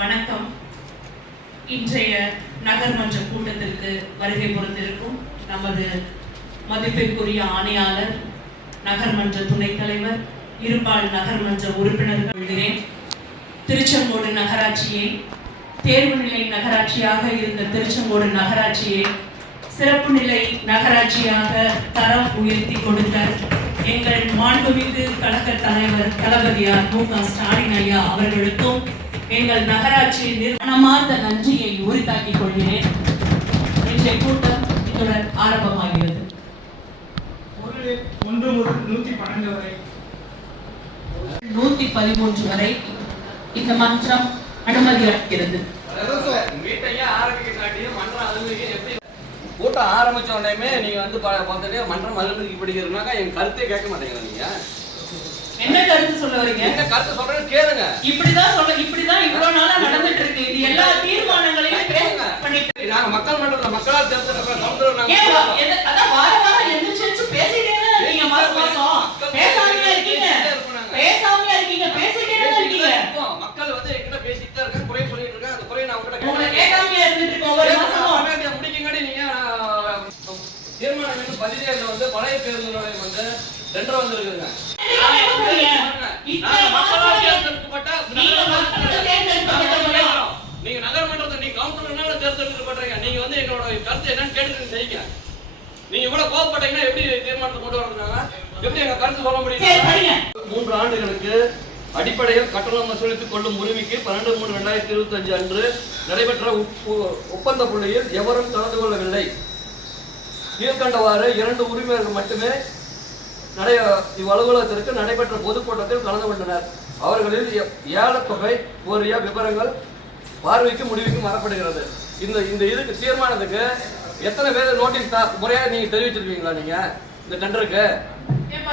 வணக்கம். இன்றைய நகர்மன்ற கூட்டத்திற்கு வருகை புரிந்திருக்கும் நமது மதிப்பிற்குரிய ஆணையாளர், நகர்மன்ற துணைத் தலைவர், இருபால் நகர்மன்ற உறுப்பினர்கள், திருச்செங்கோடு நகராட்சியை தேர்வு நிலை நகராட்சியாக இருந்த திருச்செங்கோடு நகராட்சியை சிறப்பு நிலை நகராட்சியாக தரம் உயர்த்தி கொடுத்த எங்கள் மாண்புமிகு கழக தலைவர் தளபதியார் மு.க. ஸ்டாலின் ஐயா அவர்களுக்கும் எங்கள் நகராட்சியின் மனமார்ந்த நன்றியை உரித்தாக்கிக் கொள்கிறேன். இன்றைய கூட்டம் இத்துடன் ஆரம்பமாகிறது. 1 முதல் 112 வரை 113 வரை இந்த மன்றம் அனுமதி அளிக்கிறது. கூட்டம் ஆரம்பிச்ச உடனே நீங்க வந்து பார்த்துட்டு மன்றம் அனுமதிக்கு படிக்கிறதுனாக்கா என் கருத்தை கேட்க மாட்டேங்கிறீங்க. நீங்க என்ன கருத்து சொல்ல வரீங்க? என்ன கருத்து சொல்றேன்னு கேளுங்க. இப்படிதான் இவ்வளவு நாளா நடந்துட்டு இருக்கு. இது எல்லா தீர்மானங்களையும் பண்ணிட்டு நாங்க மக்கள் மன்றத்துல மக்களால் தேர்ந்தெடுக்கிற கவுன்சிலர் நாங்க அதான் வாரம் எந்திரிச்சு பேசிட்டே இருக்கீங்க. மாசம் பேசாமையா இருக்கீங்க. பேசிட்டே இருக்கீங்க. மக்கள் வந்து என்கிட்ட பேசிட்டே இருக்காங்க, குறை சொல்லிட்டு இருக்காங்க. அந்த குறையை நான் உங்ககிட்ட உங்களை கேட்காம இருந்துட்டு இருக்கோம். ஒரு மாசம் முடிக்கங்கடி. நீங்க தீர்மானம் 17 வந்து பழைய பேருந்து நிலையம் வந்து டெண்டர் வந்திருக்குங்க. நீங்க நகர்மன்றத்தை நீங்க கவுன்சிலர்னால தேர்ந்தெடுக்கப்பட்டீங்க. நீங்க வந்து எங்களோட கருத்து என்னன்னு கேட்டு செய்யுங்க. நீங்க இவ்வளவு கோவப்பட்டீங்கன்னா எப்படி தீர்மானத்தை கொண்டு வரதுனால எப்படி எங்க கருத்து சொல்ல முடியும்? 3 ஆண்டுகளுக்கு அடிப்படையில் கட்டணம் வசூலித்துக் கொள்ளும் உரிமைக்கு 12/3/2025 அன்று நடைபெற்ற ஒப்பந்த புள்ளியில் எவரும் கலந்து கொள்ளவில்லை. கீழ்கண்டவாறு 2 உரிமையாளர்கள் மட்டுமே இவ்வலுவலகத்திற்கு நடைபெற்ற பொதுக்கூட்டத்தில் கலந்து கொண்டனர். அவர்களில் ஏலத்தொகை கோரிய விவரங்கள் பார்வைக்கு முடிவுக்கு வரப்படுகிறது. இந்த இதுக்கு தீர்மானத்துக்கு எத்தனை பேர் நோட்டீஸ் முறையா நீங்க தெரிவிச்சிருக்கீங்களா? நீங்க இந்த டெண்டருக்கு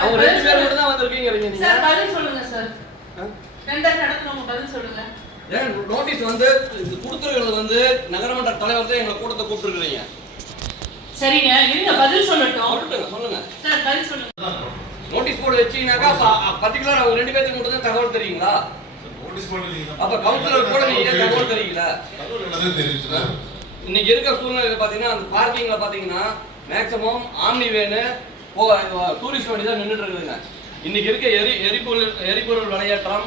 அவங்க 2 பேர் மட்டும் தான் வந்திருக்கீங்க. நீங்க பதில் சொல்லுங்க சார். டெண்டர் நடத்துறவங்க பதில் சொல்லுங்க. ஏன் நோட்டீஸ் வந்து கொடுத்துருக்கிறது வந்து நகரமன்ற தலைவர் தான் எங்களை கூட்டத்தை கூப்பிட்டுருக்கீங்க. சரிங்க, இருங்க பதில் சொல்லட்டும். சொல்லுங்க சார், பதில் சொல்லுங்க. நோட்டீஸ் போர்டு வச்சீங்கன்னாக்கா பர்టిక్యులர் அவங்க 2 பேருக்கு மட்டும் தான் தகவல் தெரியுங்களா? நோட்டீஸ் போர்டு நீங்க அப்ப கவுன்சிலர் கூட நீங்க தகவல் தெரியுங்களா? தகவல் என்னது தெரியுதுனா இன்னைக்கு இருக்க சூழ்நிலையில பாத்தீங்கன்னா அந்த பார்க்கிங்ல பாத்தீங்கன்னா மேக்ஸிமம் ஆம்னி வேன் டூரிஸ்ட் வண்டி தான் நின்றுட்டு இருக்குதுங்க. இன்னைக்கு இருக்க எரிபொருள் விலையேற்றம்,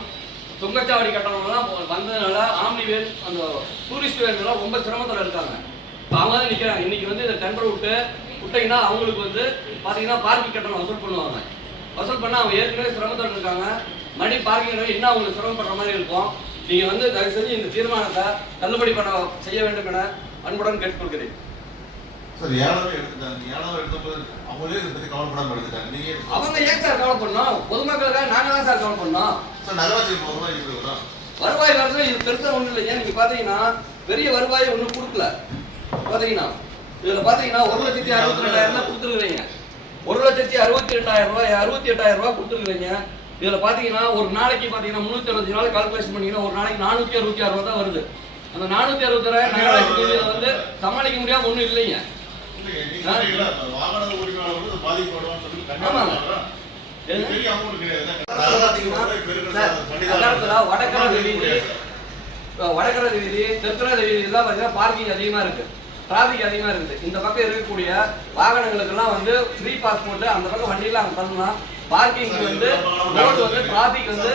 சுங்கச்சாவடி கட்டணம்லாம் வந்ததுனால ஆம்னி வேன் அந்த டூரிஸ்ட் வேன்லாம் ரொம்ப சிரமத்தில் இருக்காங்க. அவங்க தான் நிற்கிறாங்க. இன்னைக்கு வந்து இந்த டெண்டர் விட்டீங்கன்னா அவங்களுக்கு வந்து பார்த்தீங்கன்னா பார்க்கிங் கட்டணம் வசூல் பண்ணுவாங்க. வசூல் பண்ணால் அவங்க ஏற்கனவே சிரமத்தில் இருக்காங்க. மறுபடியும் பார்க்கிங் இன்னும் அவங்களுக்கு சிரமப்படுற மாதிரி இருக்கும். நீங்கள் வந்து தயவு செஞ்சு இந்த தீர்மானத்தை தள்ளுபடி செய்ய வேண்டும் என அன்புடன் கேட்டுக்கொள்கிறேன். சார், ஏழாவது எடுத்தபோது அவங்களே இதை பற்றி கவலைப்படாமல் எடுத்துட்டாங்க. அவங்க ஏன் சார் கவலை பண்ணோம்? பொதுமக்களுக்காக நாங்கள் தான் சார் கவலை பண்ணோம். சார், நகராட்சி வருவாய் வரது இது பெருசாக ஒன்றும் இல்லை. ஏன் நீங்கள் பார்த்தீங்கன்னா பெரிய வருவாயை ஒன்றும் கொடுக்கல. பார்த்தீங்கன்னா இதில் பார்த்தீங்கன்னா 1,62,000 தான் கொடுத்துருக்குறீங்க. 1,62,000 ரூபாய் கொடுத்துருக்குறீங்க. இதில் பார்த்தீங்கன்னா ஒரு நாளைக்கு பார்த்தீங்கன்னா 365 நாள் கால்குலேஷன் பண்ணிங்கன்னா ஒரு நாளைக்கு 466 ரூபா தான் வருது. அந்த 466 நகராட்சி வந்து சமாளிக்க முடியாம ஒன்றும் இல்லைங்க. வடகரை வீதி, தெற்கரை வீதி எல்லாம் பார்த்தீங்கன்னா பார்க்கிங் அதிகமாக இருக்கு, டிராபிக் அதிகமாக இருக்குது. இந்த பக்கம் இருக்கக்கூடிய வாகனங்களுக்கெல்லாம் வந்து ஃப்ரீ பாஸ் போட்டு அந்த பக்கம் வண்டியெல்லாம் அங்கே தரணும். பார்க்கிங் வந்து ரோடு வந்து டிராபிக் வந்து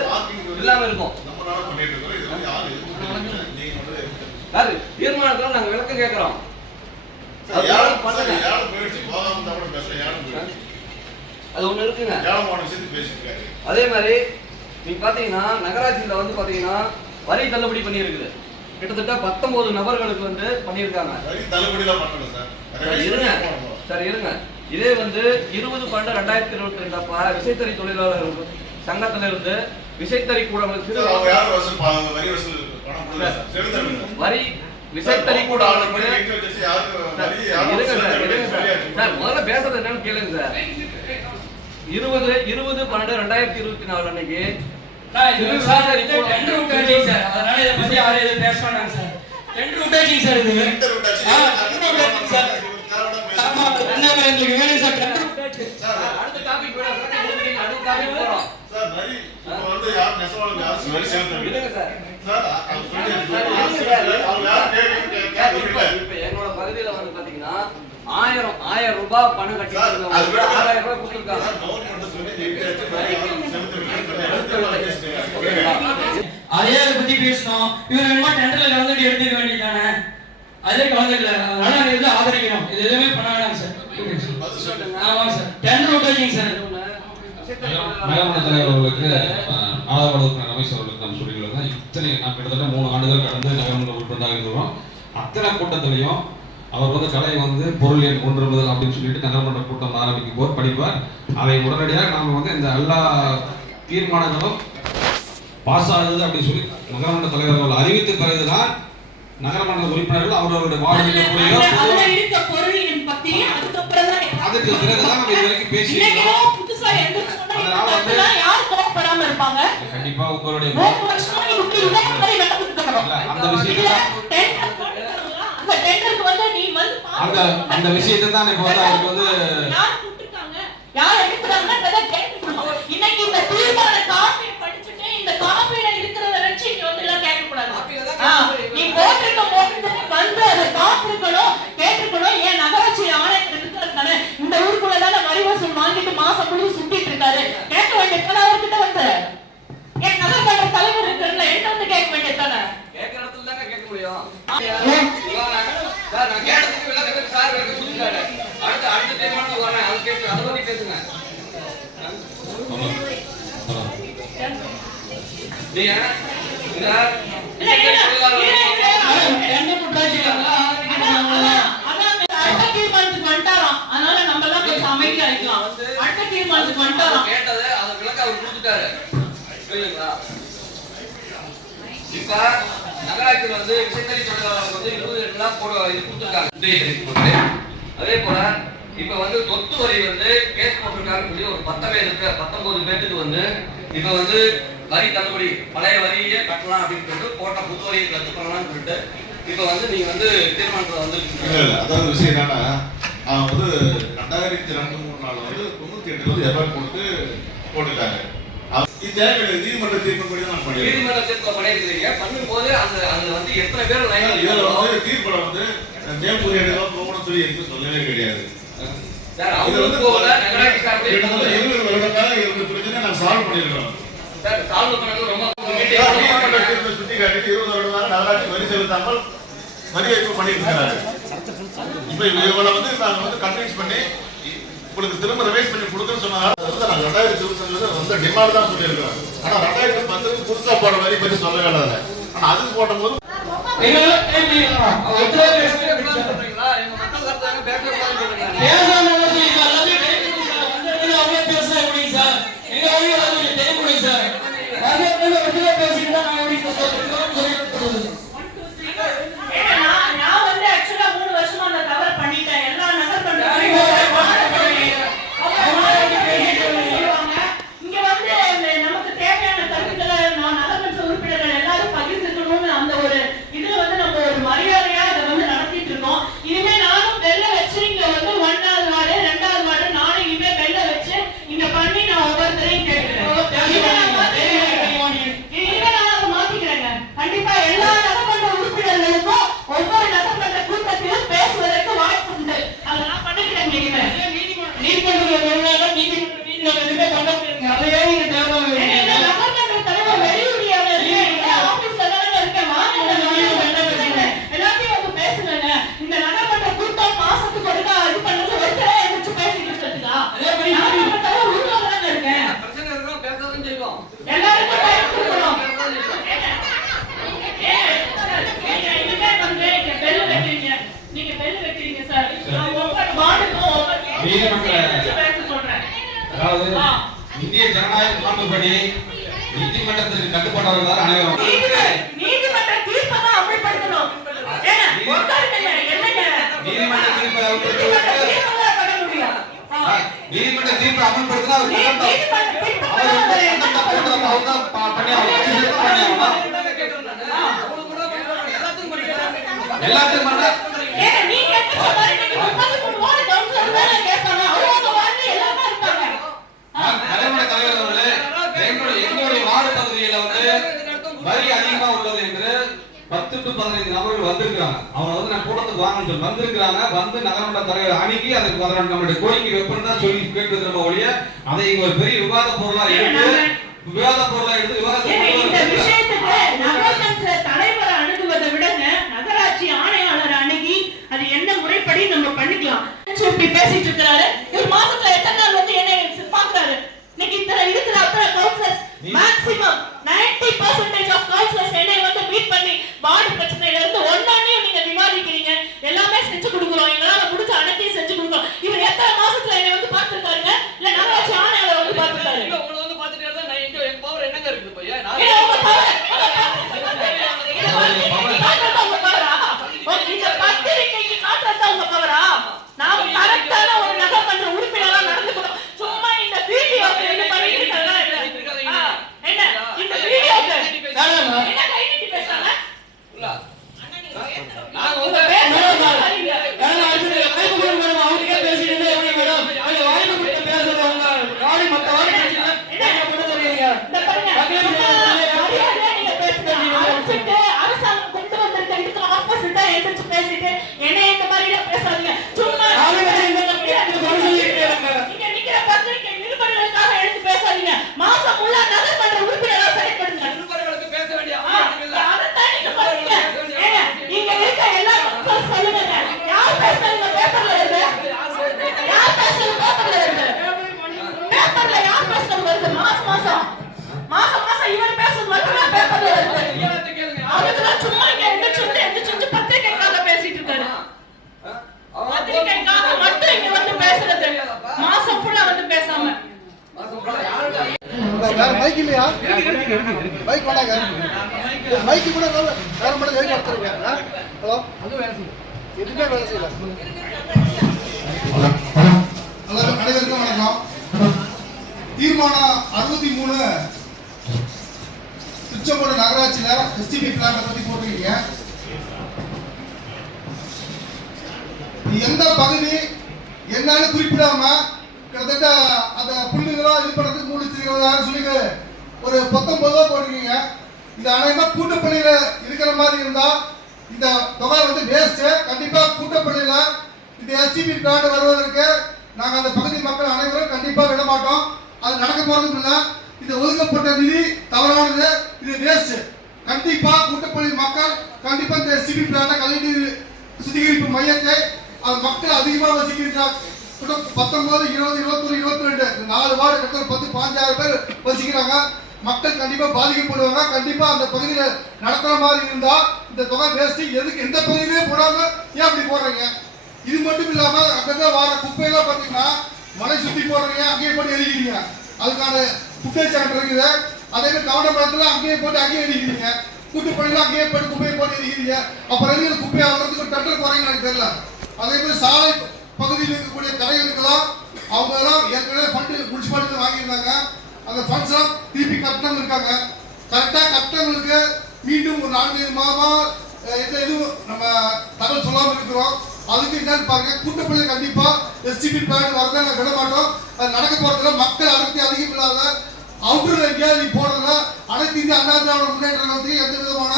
இல்லாமல் இருக்கும். சார், தீர்மானத்தில் நாங்கள் விளக்கம் கேட்குறோம். அது ஒன்று இருக்குங்க. அதே மாதிரி நீங்க பார்த்தீங்கன்னா நகராட்சியில் வந்து பார்த்தீங்கன்னா வரி தள்ளுபடி பண்ணியிருக்குது. கிட்டத்தட்ட 19 நபர்களுக்கு வந்து பண்ணியிருக்காங்க. இருங்க. இதே வந்து 20/12/2022 அப்ப விசைத்தறி தொழிலாளர்கள் சங்கத்திலிருந்து விசைத்தறி கூட வரி விசைத்தறி கூட முதல்ல பேசுறது என்னன்னு கேளுங்க சார். 20/12/2024 அன்னைக்கு சார் 1000 ரூபாய் பணம் கட்டிட்டு 6000 ரூபாய் கொடுத்துருக்காங்க. அதே அதை பத்தி பேசணும். இவங்க என்னமா டெண்டர்ல கலந்துட்டு எடுத்துக்க வேண்டியதானே, அதே கலந்துக்கல. அதனால இது ஆதரிக்கணும். இது எதுவுமே பண்ண வேணாம் சார். ஆமா சார், டெண்டர் விட்டாச்சிங்க சார். நகரமன்ற தலைவர் அவர்களுக்கு நாடாளுமன்ற ரமேஷ் அவர்களுக்கு நம்ம சொல்லிக்கலாம். இத்தனை நான் கிட்டத்தட்ட 3 ஆண்டுகள் கடந்து நகரமன்ற உறுப்பினராக இருக்கிறோம். அத்தனை கூட்டத்திலையும் அவர் வந்து கடை வந்து பொருள் எண் 1 முதல் அப்படின்னு சொல்லிட்டு நகரமன்ற கூட்டம் ஆரம்பிக்கும் போது படிப்பார். அதை உடனடியாக நாம வந்து இந்த எல்லா தீர்மானங்களும் பாஸ் ஆகுது அப்படின்னு சொல்லி நகரமன்ற தலைவர்கள் அறிவித்த பிறகுதான் நகரமன்ற உறுப்பினர்கள் அவர்களுடைய வாழ்க்கையை அதுக்கு பிறகுதான் நம்ம இது வரைக்கும் பேசியிருக்கோம். கண்டிப்பா உங்களுடைய அந்த விஷயத்தை தான் இப்ப வந்து அவருக்கு வந்து யார் எடுக்கிறாங்கன்றத கேட்கணும். இன்னைக்கு இந்த தீர்மான காப்பியை படிச்சுட்டு இந்த காப்பியில இருக்கிறத வச்சு இங்க வந்து எல்லாம் கேட்க கூடாது. நீ போட்டிருக்க வந்து அதை காப்பிருக்கணும், கேட்டிருக்கணும். ஏன் நகராட்சி ஆணையத்தில் இருக்கிறதுனால இந்த ஊருக்குள்ள தானே வரி வசூல் வாங்கிட்டு மாசம் முழுவதும் சுத்திட்டு இருக்காரு. கேட்க வேண்டியது அவர்கிட்ட வந்து என் நகர்மன்ற தலைவர் இருக்கிறதுல என்ன வந்து கேட்க வேண்டியது தானே. கேட்கிற இடத்துல தானே கேட்க முடியும். சார் நான் கேட்டதுக்கு விளக்கத்துக்கு சார் எனக்கு கொடுத்துட்டாரு. அடுத்த தீர்மானம் வரேன், அது கேட்டு அதை பத்தி பேசுங்க. நீங்க கேட்டது அதை விளக்க அவர் கொடுத்துட்டாரு. புரியுதுங்களா? இப்ப நகராட்சியில் வந்து விசைத்தறி தொழிலாளர்களுக்கு வந்து 22 நாள் கொடுத்துருக்காங்க. அதே போல இப்ப வந்து சொத்து வரி வந்து கேஸ் போட்டிருக்காங்கன்னு சொல்லி ஒரு 19 பேருக்கு வந்து இப்ப வந்து வரி தள்ளுபடி பழைய வரியே கட்டலாம் அப்படின்னு சொல்லிட்டு போட்ட புது வரியை ரத்து பண்ணலாம்னு சொல்லிட்டு இப்ப வந்து நீங்க வந்து தீர்மானத்துல வந்து அதாவது விஷயம் என்னன்னா அவங்க வந்து 2002-3 நாள் வந்து 98 எஃபர்ட் போட்டுட்டாங்க. நீதிமன்ற தீர்ப்பு படி தான் பண்ணிருக்கோம். நீதிமன்ற தீர்ப்பு பண்ணிருக்கீங்க. பண்ணும்போது அந்த வந்து எத்தனை பேர் இதுல வந்து தீர்ப்புல வந்து தேம்பூர் எடுக்கலாம் போகணும்னு சொல்லி எதுவும் சொல்லவே கிடையாது. சார் அவங்க வந்து போகல நகராட்சி சார்பே 20 வருடங்களா இந்த பிரச்சனை நான் சால்வ் பண்ணிருக்கோம். சார் சால்வ் பண்ணது ரொம்ப நீதிமன்ற தீர்ப்பை சுட்டி காட்டி 20 வருடங்களா நகராட்சி வரி செலுத்தாமல் வரி ஏய்ப்பு பண்ணிட்டு இருக்காங்க. இப்ப இவங்களை வந்து நாங்க வந்து கன்வின்ஸ் பண்ணி உங்களுக்கு திரும்ப ரிவைஸ் பண்ணி கொடுக்கணும்னு சொன்னாங்க. நாங்க 2025 வந்து டிமாண்ட் தான் சொல்லியிருக்கிறோம். ஆனா 2010 புதுசா போற வரி பத்தி சொல்லவே இல்லை. ஆனா அதுக்கு போடும்போது நான் வந்து ஆக்சுவலா 3 வருஷமா அந்த தவறு பண்ணிட்டேன். எல்லா நகர்மன்ற இங்க வந்து நமக்கு தேவையான கருத்துக்களை நான் நகர்மன்ற உறுப்பினர்கள் எல்லாரும் பகிர்ந்துக்கணும்னு அந்த ஒரு இதுல வந்து நம்ம ஒரு மரியாதையா இதை வந்து நடத்திட்டு இருக்கோம். இனிமே நானும் பெல்ல வச்சு இங்க வந்து 1வது வார்டு 2வது வார்டு நானும் இனிமே பெல்ல வச்சு இங்க பண்ணி நான் ஒவ்வொருத்தரையும் கேட்கிறேன். மாத்திக்கிறேங்க. கண்டிப்பா எல்லா நகர்மன்ற உறுப்பினர்களுக்கும் ஒவ்வொரு நகர்மன்ற கூட்டத்திலும் பேசுவதற்கு வாய்ப்பு உண்டு. அதை நான் பண்ணிக்கிறேன். நகர்மன்ற தலைவர் வெளியூரியால ஆபீஸ்ல தானே இருக்கேன். எல்லாத்தையும் வந்து பேசுங்க. இந்த நகர்மன்ற கூட்டம் மாசத்துக்கு ஒருக்கா இது பண்ணது ஒருத்தரே எந்திரிச்சு பேசிட்டு இருக்கிறதுக்கா? நகர்மன்ற தலைவர் ஊர்ல தானே இருக்கேன். பிரச்சனை இருந்தா பேசதான் செய்வோம். எல்லாருக்கும் டைம் கொடுக்கணும். நீங்க பெல் வைக்கிறீங்க சார். நான் ஒவ்வொரு வார்டுக்கும் அதாவது இந்திய ஜனநாயக மாண்புபடி நீதிமன்றத்திற்கு கட்டுப்பட்டவர்கள் அனைவரும் நீதிமன்ற தீர்ப்பை தான் அமல்படுத்தணும். நீதிமன்ற தீர்ப்பை அமல்படுத்தினா எல்லாத்தையும் நகர்மன்ற தலைவர் அவர்களே, எங்களுடைய வார்டு பகுதியில வந்து வரி அதிகமா உள்ளது என்று 10 to 15 நபர்கள் வந்திருக்காங்க. அவங்க வந்து நான் கூட்டத்துக்கு வாங்கன்னு சொல்லி வந்திருக்காங்க. வந்து நகரமன்ற தலைவர் அணுகி அதுக்கு நம்மளுடைய கோரிக்கை வைப்பன்னு தான் சொல்லி கேட்டுருக்கிற ஒழிய அதை இங்க ஒரு பெரிய விவாத பொருளா எடுத்து இந்த விஷயத்துக்கு நகரமன்ற தலைவரை அணுகுவதை விடங்க நகராட்சி ஆணையாளர் அணுகி அது என்ன முறைப்படி நம்ம பண்ணிக்கலாம். இப்படி பேசிட்டு இருக்கிறாரு. ஒரு மாசத்துல எத்தனை நாள் வந்து என்ன பாக்குறாரு? இன்னைக்கு இத்தனை இருக்கிற அத்தனை கவுன்சிலர்ஸ் மேக்ஸிமம் 90% ஆஃப் கவுன்சிலர்ஸ் என்னை வந்து மீட் பண்ணி வார்டு பிரச்சனையில இருந்து ஒண்ணானையும் நீங்க விவாதிக்கிறீங்க. எல்லாமே செஞ்சு கொடுக்குறோம். எங்களால முடிஞ்ச அனைத்தையும் செஞ்சு கொடுக்குறோம். இவர் எத்தனை மாசத்துல என்னை வந்து பார்த்திருக்காருங்க? இல்ல நகராட்சி ஆணையாளர் வந்து பார்த்திருக்காரு? உங்களை வந்து பார்த்துட்டே இருந்தா நான் எங்க என் பவர் என்னங்க இருக்குது பையா? நான் இந்த பத்திரிகைக்கு காட்டுறதா உங்க பவரா? நாம கரெக்டான ஒரு நகர்மன்ற உறுப்பினரா நடந்துக்கணும். சும்மா இந்த வீடியோ என்ன பண்ணிட்டு இருக்காங்க? என்ன இந்த வீடியோ என்ன கை நீட்டி பேசுறாங்க? இல்ல நாங்க உங்க பேசுறது சரியில்லை. அவங்களுக்கே பேசிட்டு எப்படி மேடம் அங்க வாய்ப்பு கொடுத்து பேசுறவங்க வாடி மத்த வாடி பிரச்சனை என்ன பண்ண தெரியுங்க? இந்த பாருங்க மரியாதையா நீங்க பேசுங்க. அரசாங்கம் கொண்டு வந்திருக்க இதுக்கு ஆப்போசிட்டா எந்திரிச்சு பேசிட்டு என்ன இந்த மாதிரி எல்லாம் பேசாதீங்க. சும்மா நீங்க நிக்கிற பத்திரிகை நிருபர்களுக்காக எழுந்து பேசாதீங்க. மாசம் முள்ள நகர்மன்ற உறுப்பினரா செயல்படுங்க. நிருபர்களுக்கு பேச வேண்டிய அதைத்தான் நீங்க சொல்றீங்க. ஏங்க இங்க இருக்க எல்லா மக்களும் சொல்லுங்க. யார் பேசுறீங்க? பேப்பர்ல வருது. யார் பேசுறது? பேப்பர்ல வருது. பேப்பர்ல யார் பேசுறது வருது? மாசம் இவர் பேசுறது மட்டும் பேப்பர்ல வருது. அதுக்குதான் சும்மா இங்க எந்திரிச்சு பத்திரிகைக்காக பேசிட்டு இருக்காரு. பத்திரிகைக்காக மட்டும் இங்க வந்து பேசுறது. மாசம் ஃபுல்லா வந்து பேசாம. மைக் இல்லையா? மைக் வேண்டாங்க. மைக்கு கூட வேற மட்டும் வெயிட் எடுத்துருங்க. ஹலோ, எதுவுமே வேலை செய்யல. அனைவருக்கும் வணக்கம். தீர்மானம் 63 திருச்செங்கோடு நகராட்சியில எஸ்டிபி பிளான் பத்தி போட்டிருக்கீங்க. எந்த பகுதி என்னன்னு குறிப்பிடாம கிட்டத்தட்ட அந்த புள்ளிகளா இது பண்றதுக்கு 320,000 சொல்லி ஒரு 19 போட்டிருக்கீங்க. இந்த அனைவருமே கூட்டப்பள்ளியில இருக்கிற மாதிரி இருந்தா இந்த தொகை வந்து வேஸ்ட். கண்டிப்பா கூட்டப்பள்ளியில இந்த எஸ்டிபி பிளான் வருவதற்கு நாங்க அந்த பகுதி மக்கள் அனைவரும் கண்டிப்பா விட மாட்டோம். அது நடக்க போறதும் இல்லை. இது ஒதுக்கப்பட்ட நிதி தவறானது. இது வேஸ்ட். கண்டிப்பா கூட்டப்பள்ளி மக்கள் கண்டிப்பா இந்த எஸ்டிபி பிளான் கழிவுநீர் சுத்திகரிப்பு மையத்தை அது மக்கள் அதிகமாக வசிக்கிறார். 19, 20, 21, 22 4 வார்டு கிட்ட 10-15,000 பேர் வசிக்கிறாங்க. மக்கள் கண்டிப்பா பாதிக்கப்படுவாங்க. கண்டிப்பா அந்த பகுதியில நடத்துற மாதிரி இருந்தா இந்த தொகை வேஸ்ட். எதுக்கு எந்த பகுதியிலே போடாம ஏன் அப்படி போடுறீங்க? இது மட்டும் இல்லாம அங்கே வர குப்பையெல்லாம் பார்த்தீங்கன்னா மலை சுத்தி போடுறீங்க, அங்கேயே போட்டு எரிக்கிறீங்க. அதுக்கான குப்பை சான்று இருக்குது. அதே மாதிரி கவனப்படத்துல அங்கேயே போட்டு அங்கேயே எரிக்கிறீங்க. கூட்டுப்பள்ளியில அங்கேயே போட்டு குப்பையை போட்டு எரிக்கிறீங்க. அப்புறம் எதுக்கு குப்பையை வளர்றதுக்கு ஒரு டட்டர் போறீங்கன்னு எனக்கு தெரியல. அதே மாதிரி சாலை பகுதியில் இருக்கக்கூடிய கடைகளுக்கெல்லாம் அவங்க எல்லாம் ஏற்கனவே ஃபண்டு முனிசிபாலிட்டி வாங்கியிருந்தாங்க. அந்த ஃபண்ட்ஸ் எல்லாம் திருப்பி கட்டணம் இருக்காங்க. கரெக்டாக கட்டணங்களுக்கு மீண்டும் ஒரு 4-5 மாதமா எந்த இதுவும் நம்ம தகவல் சொல்லாமல் இருக்கிறோம். அதுக்கு என்னன்னு பாருங்க. கூட்டப்பள்ளி கண்டிப்பா எஸ்டிபி பிளான் வரதை நாங்கள் விட மாட்டோம். அது நடக்க போறதுல மக்கள் அடர்த்தி அதிகம் இல்லாத அவுட்டர் எங்கேயாவது போறதுல அனைத்து இந்திய அண்ணா திராவிட முன்னேற்ற கழகத்துக்கு எந்த விதமான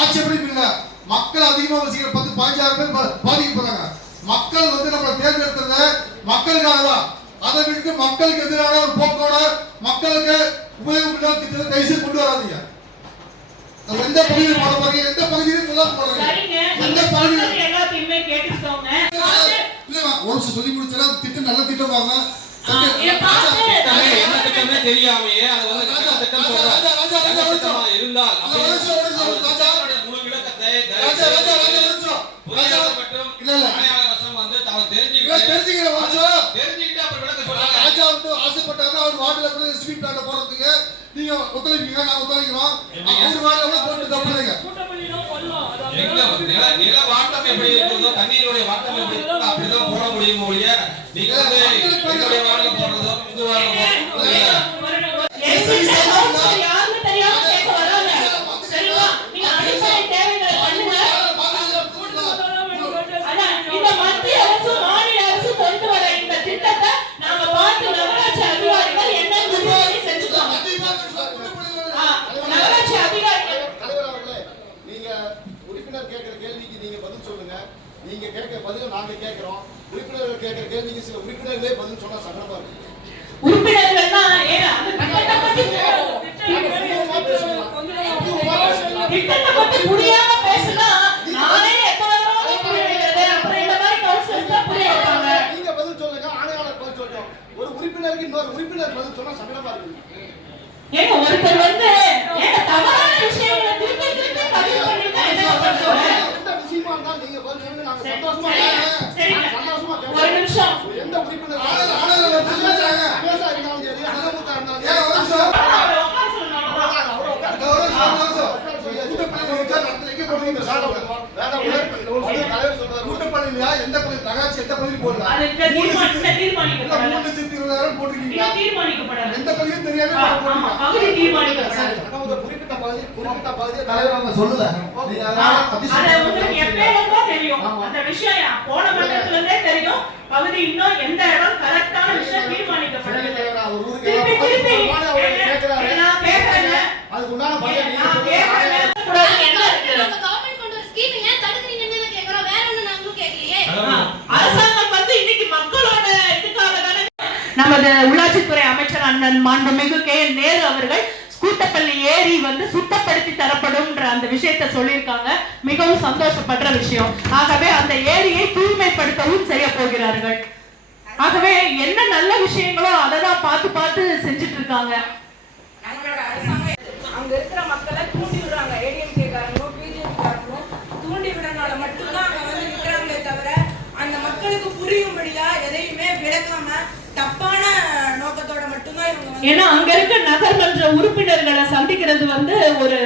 ஆட்சேபனையும் இல்லை. மக்கள் அதிகமாக வசிக்கிற 10-15,000 பேர் பாதிக்கப்படுறாங்க. மக்கள் வந்து நம்மளை தேர்ந்தெடுத்தது மக்களுக்காக தான். அதை விட்டு மக்களுக்கு எதிரான ஒரு போக்கோட மக்களுக்கு உபயோகம் இல்லாத திட்டத்தை தயவுசெய்து கொண்டு வராதீங்க. எந்த பகுதியில் போட போறீங்க? எந்த பகுதியிலும் சொல்ல போறீங்க? எந்த பகுதியில் எல்லாத்தையுமே கேட்டுக்கோங்க. ஒரு சொல்லி முடிச்சா திட்டம் நல்ல திட்டம் வாங்க. என்ன திட்டமே தெரியாமையே அது வந்து திட்டம் சொல்றாங்க இருந்தால் முழு விளக்கத்தை தெரிஞ்சுக்கிட்டு அப்புறம் விளக்க சொல்றாங்க. ராஜா வந்து ஆசைப்பட்டாங்க அவர் வார்டுல கூட எஸ்பி பிளான்ல போறதுக்கு நீங்க ஒத்துழைப்பீங்க, நான் ஒத்துழைக்கிறோம். அவர் வார்டுல போட்டு தப்புறீங்க. நில வாட்டம் எப்படி இருக்குதோ தண்ணீருடைய வாட்டம் எப்படி இருக்கோ அப்படிதான் போட முடியும் ஒழிய நீங்க வந்து எங்களுடைய வார்டுல போடுறதோ இந்த வார்டுல யாருன்னு தெரியாம கேட்க வராங்க. சரிங்களா? நீங்க அடிப்படை தேவைகளை பண்ணுங்க. இந்த மத்திய அரசு மாநில அரசு கொண்டு வர இந்த திட்டத்தை நாங்க பார்த்து நகராட்சி அதிகாரிகள் என்ன முடிவு செஞ்சுக்கோங்க. நகராட்சி அதிகாரிகள் தலைவர் அவர்களே, நீங்க உறுப்பினர் நீங்க கேட்க பதில நாங்க கேட்கிறோம். உறுப்பினர்கள் கேட்கிற கேள்விக்கு சில உறுப்பினர்களே பதில் சொன்னா சங்கடமா இருக்கு. உறுப்பினர்கள் தான் திட்டத்தை பத்தி புரியாம பேசுனா நானே எத்தனை தடவை புரிய வைக்கிறது. அப்புறம் இந்த மாதிரி கவுன்சிலர்ஸ் தான் புரிய வைப்பாங்க. நீங்க பதில் சொல்லுங்க, ஆணையாளர் பதில் சொல்லட்டும். ஒரு உறுப்பினருக்கு இன்னொரு உறுப்பினர் பதில் சொன்னா சங்கடமா இருக்கு. ஏங்க ஒருத்தர் வந்து தவறான விஷயங்களை திருப்பி திருப்பி பதிவு பண்ணிட்டு எந்த விஷயமா இருந்தாலும் நீங்க பதில் சொல்லுங்க, நாங்க சந்தோஷமா சந்தோஷமா ஒரு நிமிஷம். எந்த உறுப்பினர் எந்த பகுதி நகராட்சி எந்த பகுதி போடலாம் அது தீர்மானிக்கப்படாது. 3,20,000 போட்டிருக்கீங்க. தீர்மானிக்கப்படாது. எந்த பகுதியும் தெரியாம போடுறீங்க. பகுதி தீர்மானிக்கப்படாது. குறிப்பிட்ட பகுதி தலைவர் அவங்க சொல்லல. நீங்க அது உங்களுக்கு எப்பேலோ தெரியும். அந்த விஷயம் போன மண்டலத்துல இருந்தே தெரியும். பகுதி இன்னும் எந்த இடம் கரெக்டான விஷயம் தீர்மானிக்கப்படவில்லை. திருப்பி திருப்பி நான் கேட்கறேன். அதுக்கு உண்டான பதில் நீங்க நான் கேட்கறேன். என்ன இருக்கு? கவர்மெண்ட் கொண்டு வர ஸ்கீம் ஏன் தடுக்குறீங்கன்னு கேக்குறோம். வேற ஒண்ணு நாங்களும் கேட்கலையே. அரசாங்கம் வந்து இன்னைக்கு மக்களோட இதுக்காக தானே நமது உள்ளாட்சித்துறை அமைச்சர் அண்ணன் மாண்புமிகு கே.என். நேரு அவர்கள் கூட்டப்பள்ளி ஏரி வந்து சுத்தப்படுத்தி தரப்படும்ன்ற அந்த விஷயத்தை சொல்லியிருக்காங்க. மிகவும் சந்தோஷப்படுற விஷயம். ஆகவே அந்த ஏரியை தூய்மைப்படுத்தவும் செய்ய போகிறார்கள். ஆகவே என்ன நல்ல விஷயங்களோ அதை தான் பார்த்து பார்த்து செஞ்சுட்டு இருக்காங்க. அங்க இருக்கிற மக்களை தூண்டி விடுறாங்க. ஏடிஎம்கே காரங்களும் பிஜேபி காரங்களும் தூண்டி விடுறதுனால மட்டும்தான் அங்க வந்து நிற்கிறாங்களே தவிர அந்த மக்களுக்கு புரியும்படியா எதையுமே விளக்காம தப்பான நோக்கத்தோட மட்டும்தான் இவங்க ஏன்னா அங்க இருக்க நகர்மன்ற உறுப்பினர்களை சந்திக்கிறது வந்து ஒரு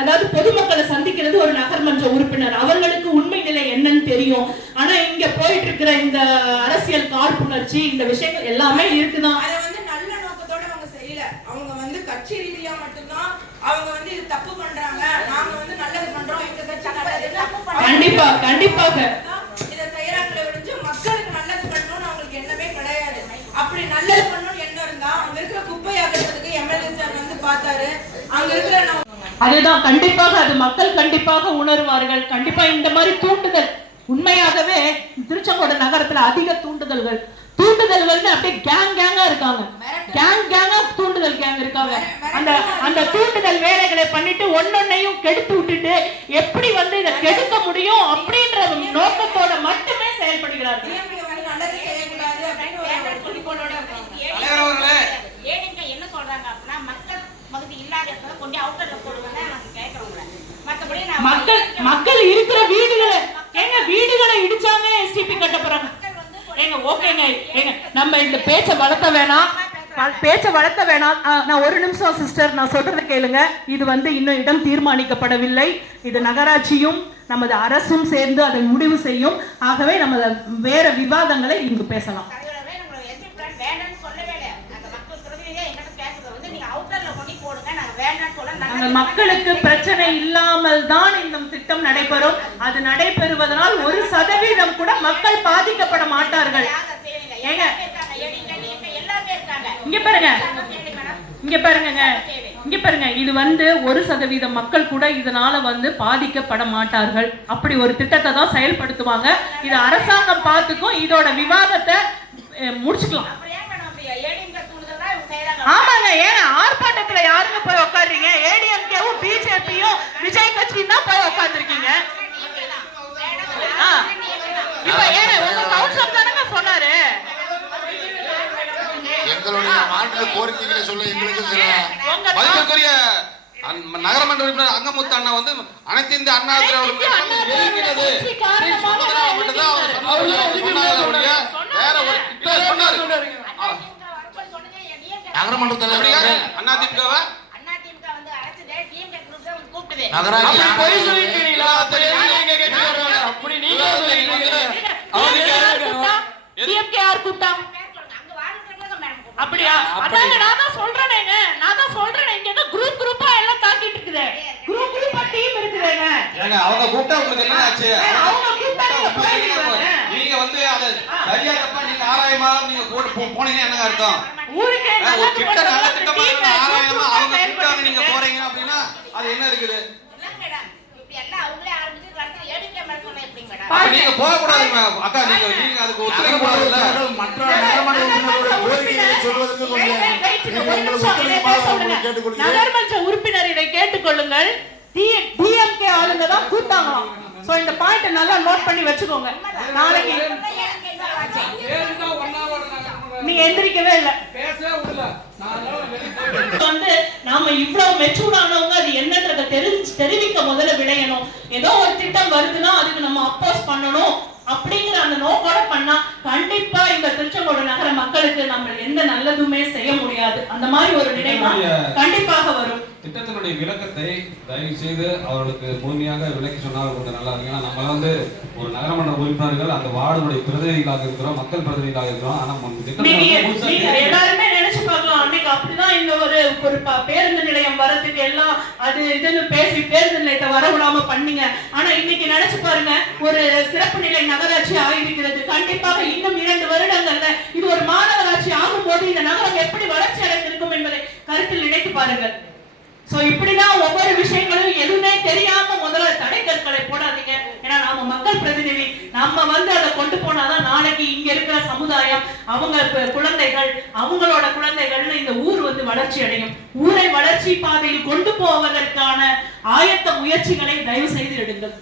அதாவது பொதுமக்களை சந்திக்கிறது ஒரு நகர்மன்ற உறுப்பினர். அவர்களுக்கு உண்மை நிலை என்னன்னு தெரியும். ஆனா இங்க போயிட்டு இருக்கிற இந்த அரசியல் காழ்ப்புணர்ச்சி இந்த விஷயங்கள் எல்லாமே இருக்குதான். அதை வந்து நல்ல நோக்கத்தோட அவங்க செய்யல. அவங்க வந்து கட்சி ரீதியா மட்டும்தான் அவங்க வந்து இது தப்பு பண்றாங்க, நாங்க வந்து நல்லது பண்றோம், எங்க கட்சி நல்லது தப்பு பண்றோம். கண்டிப்பா கண்டிப்பாக இதை செய்யறாங்களே ஒழிஞ்சு மக்களுக்கு நல்லது பண்ணணும்னு அவங்களுக்கு எண்ணமே கிடையாது. அப்படி நல்லது பண்ணணும்னு எண்ணம் இருந்தா அங்க இருக்கிற குப்பை அகற்றதுக்கு எம்எல்ஏ சார் வந்து பார்த்தாரு. அங்க இருக்கிற அதுதான் கண்டிப்பாக அது மக்கள் கண்டிப்பாக உணர்வார்கள். கண்டிப்பா இந்த மாதிரி தூண்டுதல் உண்மையாகவே திருச்செங்கோடு நகரத்துல அதிக தூண்டுதல்கள் அப்படியே கேங்கா இருக்காங்க. கேங்கா தூண்டுதல் கேங் இருக்காங்க. அந்த தூண்டுதல் வேலைகளை பண்ணிட்டு ஒன்னொன்னையும் கெடுத்து விட்டுட்டு எப்படி வந்து இதை கெடுக்க முடியும் அப்படின்ற நோக்கத்தோட மட்டுமே செயல்படுகிறார்கள். என்ன சொல்றாங்க அப்படின்னா மக்கள் பகுதி இல்லாத இடத்துல கொண்டு அவுட்டர்ல போடுவாங்க. நாங்க கேட்கறோம். மத்தபடி மக்கள் இருக்கிற வீடுகளை இடிச்சாங்க எஸ்டிபி கட்ட போறாங்க. ஏங்க ஓகேங்க ஏங்க நம்ம இந்த பேச்சை வளர்த்த வேணாம். நான் ஒரு நிமிஷம் சிஸ்டர், நான் சொல்றதை கேளுங்க. இது வந்து இன்னும் இடம் தீர்மானிக்கப்படவில்லை. இது நகராட்சியும் நமது அரசும் சேர்ந்து அதை முடிவு செய்யும். ஆகவே நம்ம வேற விவாதங்களை இங்கு பேசலாம். மக்களுக்கு பிரச்சனை இல்லாமல் தான் இந்த திட்டம் நடைபெறும். அது நடைபெறுவதனால் 1% கூட மக்கள் பாதிக்கப்பட மாட்டார்கள். இங்க பாருங்க இது வந்து 1% மக்கள் கூட இதனால வந்து பாதிக்கப்பட மாட்டார்கள். அப்படி ஒரு திட்டத்தை தான் செயல்படுத்துவாங்க. இது அரசாங்கம் பார்த்துக்கும். இதோட விவாதத்தை முடிச்சுக்கலாம். ஆமாங்க. ஏன் ஆர்ப்பாட்டத்துல யாருங்க போய் உட்காருறீங்க? ஏடிஎம்கேவும் பிஜேபியும் விஜய் கட்சியும் தான் போய் உட்கார்ந்துருக்கீங்க. இப்ப ஏன் உங்க கவுன்சிலர் தானங்க சொன்னாரு? எங்களுடைய மாநில கோரிக்கைகளை சொல்ல எங்களுக்கு சில மதிப்புக்குரிய நகரமன்ற உறுப்பினர் அங்கமுத்து அண்ணா வந்து அனைத்து இந்திய அண்ணா திராவிட நகரமன்ற தலைவர் அண்ணா திமுக வந்து அரசுதே டிஎம்கே குரூப் தான் கூப்பிடுது. நகராட்சி போய் சொல்லிட்டீங்களா? அப்படி நீங்க டிஎம்கே யார் கூப்பிட்டா? அப்படியா? அதாங்க நான் தான் சொல்றேனே இங்க ஏதோ குரூப்பா எல்லாம் தாக்கிட்டு இருக்குது. குரூப்பா டீம் இருக்குதுங்க. ஏங்க அவங்க கூப்பிட்டா உங்களுக்கு என்ன ஆச்சு? அவங்க கூப்பிட்டா நீங்க வந்து அத சரியா தப்பா நீங்க ஆராயமா நீங்க போனீங்க என்னங்க அர்த்தம்? ஊருக்கே ஒரு கிட்ட நல்ல திட்டமா ஆராயமா அவங்க கூப்பிட்டாங்க நீங்க போறீங்க அப்படின்னா அது என்ன இருக்குது? நீங்க போக கூடாதுங்க அக்கா, நீங்க அதுக்கு ஒத்துழைக்க கூடாதுல்ல. மற்ற நகரமன்ற உறுப்பினர்களுடைய கோரிக்கைகளை சொல்வதற்கு கொஞ்சம் நகர்மன்ற உறுப்பினர் இதை கேட்டுக்கொள்ளுங்கள். டிஎம்கே ஆளுங்க தான் கூட்டாங்களாம். சோ இந்த பாயிண்ட் நல்லா நோட் பண்ணி வச்சுக்கோங்க. நாளைக்கு நீங்க எந்திரிக்கவே இல்ல, வந்து நாம இவ்வளவு மெச்சூர் ஆனவங்க அது என்னன்றத தெரிவிக்க முதல்ல விளையணும். ஏதோ ஒரு திட்டம் வருதுன்னா அதுக்கு நம்ம அப்போஸ் பண்ணணும் அப்படிங்கிற அந்த நோக்கோட பண்ணா கண்டிப்பா இந்த திருச்செங்கோடு நகர மக்களுக்கு நம்ம எந்த நல்லதுமே செய்ய முடியாது. அந்த மாதிரி ஒரு நிலை கண்டிப்பாக வரும். திட்டத்தினுடைய விளக்கத்தை தயவு செய்து அவர்களுக்கு முழுமையாக விளக்கி சொன்னால் கொஞ்சம் நல்லா இருக்கு. ஏன்னா நம்ம வந்து ஒரு நகரமன்ற உறுப்பினர்கள் அந்த வார்டுடைய பிரதிநிதிகளாக இருக்கிறோம், மக்கள் பிரதிநிதிகளாக இருக்கிறோம். ஆனா எல்லாருமே நினைச்சு பார்க்கலாம், அன்னைக்கு அப்படிதான் இந்த ஒரு பேருந்து நிலையம் வரதுக்கு எல்லாம் அது இதுன்னு பேசி பேருந்து நிலையத்தை வரவிடாம பண்ணீங்க. ஆனா இன்னைக்கு நினைச்சு பாருங்க, ஒரு சிறப்பு நிலை நகராட்சி ஆகிருக்கிறது. கண்டிப்பாக இன்னும் 2 வருடங்கள்ல இது ஒரு மாநகராட்சி ஆகும் போது இந்த நகரம் எப்படி வளர்ச்சி அடைந்திருக்கும் என்பதை கருத்தில் நினைத்து பாருங்கள். சோ இப்படிதான் ஒவ்வொரு விஷயங்களும் எதுவுமே தெரியாம முதல்ல தடைக்கற்களை போடாதீங்க. ஏன்னா நாம மக்கள் பிரதிநிதி, நம்ம வந்து அதை கொண்டு போனாதான் நாளைக்கு இங்க இருக்கிற சமுதாயம், அவங்க குழந்தைகள், அவங்களோட குழந்தைகள்னு இந்த ஊர் வந்து வளர்ச்சி அடையும். ஊரை வளர்ச்சி பாதையில் கொண்டு போவதற்கான ஆயத்த முயற்சிகளை தயவு செய்து எடுங்கள்.